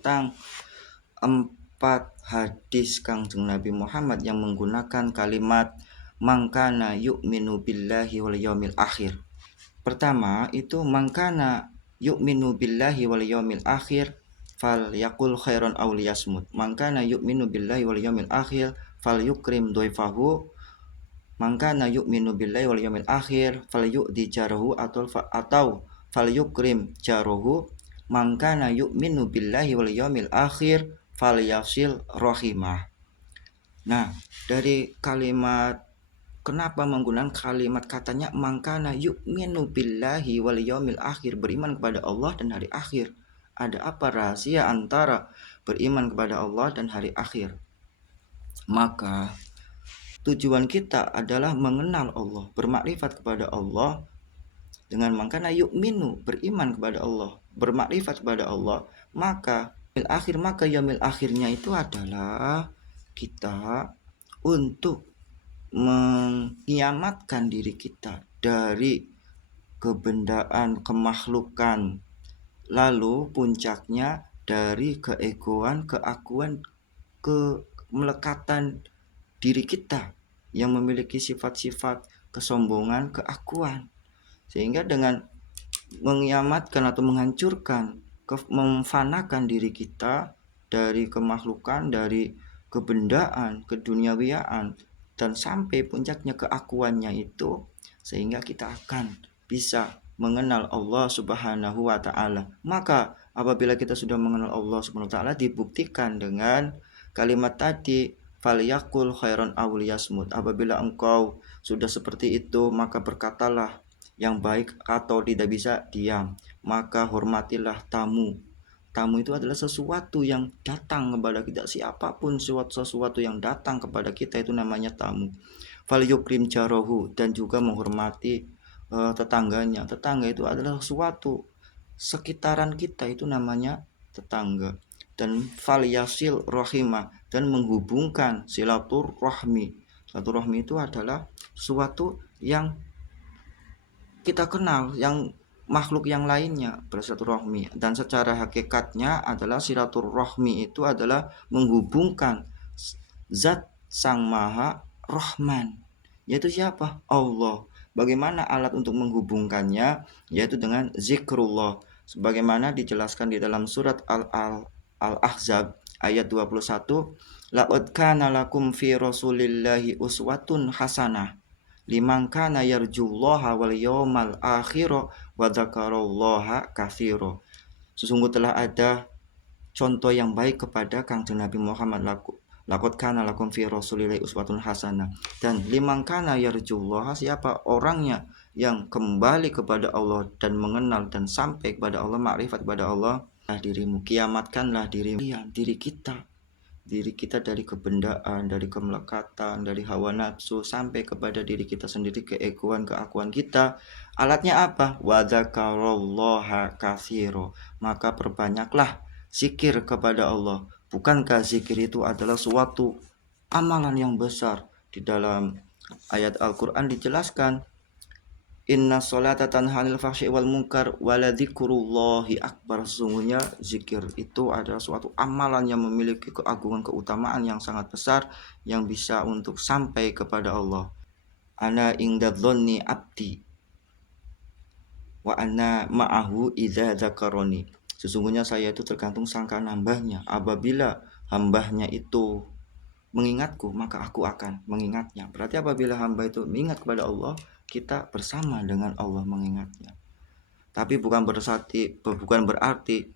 tentang 4 hadis Kangjeng Nabi Muhammad yang menggunakan kalimat mangkana yu'minu billahi wal yaumil akhir. Pertama itu mangkana yu'minu billahi wal yaumil akhir fal yaqul khairan aw liyasmut. Mangkana yu'minu billahi wal yaumil akhir fal yukrim dhaifahu. Mangkana yu'minu billahi wal yaumil akhir fal yu'di jarahu atau fal yukrim jarahu. Mangkana yu'minu billahi wal yaumil akhir fal yasil rahimah. Nah, dari kalimat kenapa menggunakan kalimat katanya mangkana yu'minu billahi wal yaumil akhir, beriman kepada Allah dan hari akhir. Ada apa rahasia antara beriman kepada Allah dan hari akhir? Maka tujuan kita adalah mengenal Allah, bermakrifat kepada Allah dengan mangkana yu'minu, beriman kepada Allah, bermakrifat kepada Allah. Maka yaumil akhirnya itu adalah kita untuk mengiamatkan diri kita dari kebendaan, kemakhlukan, lalu puncaknya dari keegoan, keakuan, kemelekatan diri kita yang memiliki sifat-sifat kesombongan, keakuan. Sehingga dengan mengiamatkan atau menghancurkan, memfanakan diri kita dari kemakhlukan, dari kebendaan, keduniawiaan, dan sampai puncaknya keakuannya itu, sehingga kita akan bisa mengenal Allah Subhanahu wa ta'ala. Maka apabila kita sudah mengenal Allah Subhanahu wa ta'ala, dibuktikan dengan kalimat tadi falyaqul khairan aw liyasmut. Apabila engkau sudah seperti itu, maka berkatalah yang baik atau tidak bisa diam. Maka hormatilah tamu. Tamu itu adalah sesuatu yang datang kepada kita. Siapapun sesuatu yang datang kepada kita itu namanya tamu. Fal yukrim jarahu, dan juga menghormati tetangganya. Tetangga itu adalah sesuatu sekitaran kita, itu namanya tetangga. Dan fal yasil rahimah, dan menghubungkan silaturahmi. Silaturahmi itu adalah sesuatu yang kita kenal, yang makhluk yang lainnya bersilaturahmi, dan secara hakikatnya adalah silaturahmi itu adalah menghubungkan zat sang maha rahman, yaitu siapa? Allah. Bagaimana alat untuk menghubungkannya? Yaitu dengan zikrullah, sebagaimana dijelaskan di dalam surat Al-Ahzab ayat 21, laqad kana lakum fi rasulillahi uswatun hasanah liman kana yarjullaha wal yawmal akhir wa dzakarallaha katsira. Sesungguhnya telah ada contoh yang baik kepada Kangjeng Nabi Muhammad. Laqad kana lakum fi rasulillahi uswatun hasanah. Dan liman kana yarjullaha, siapa orangnya yang kembali kepada Allah dan mengenal dan sampai kepada Allah, makrifat kepada Allah, dirimu, kiamatkanlah diri kita dari kebendaan, dari kemelekatan, dari hawa nafsu, sampai kepada diri kita sendiri, keegoan, keakuan kita. Alatnya apa? Wa dzakarallaha katsira. Maka perbanyaklah zikir kepada Allah. Bukankah zikir itu adalah suatu amalan yang besar? Di dalam ayat Al-Quran dijelaskan, inna sholata tanha 'anil fahsya'i wal munkar wa la dzikrullahi akbar. Sesungguhnya zikir itu adalah suatu amalan yang memiliki keagungan, keutamaan yang sangat besar, yang bisa untuk sampai kepada Allah. Ana inda dzanni abdi wa ana ma'ahu idza dzakaroni. Sesungguhnya saya itu tergantung sangkaan hambanya. Apabila hambanya itu mengingatku, maka aku akan mengingatnya. Berarti apabila hamba itu mengingat kepada Allah, kita bersama dengan Allah mengingatnya. Tapi bukan berarti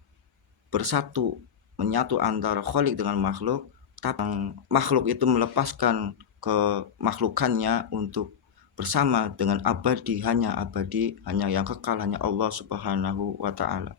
bersatu, menyatu antara Khalik dengan makhluk. Tapi makhluk itu melepaskan kemakhlukannya untuk bersama dengan hanya yang kekal, hanya Allah Subhanahu wa ta'ala.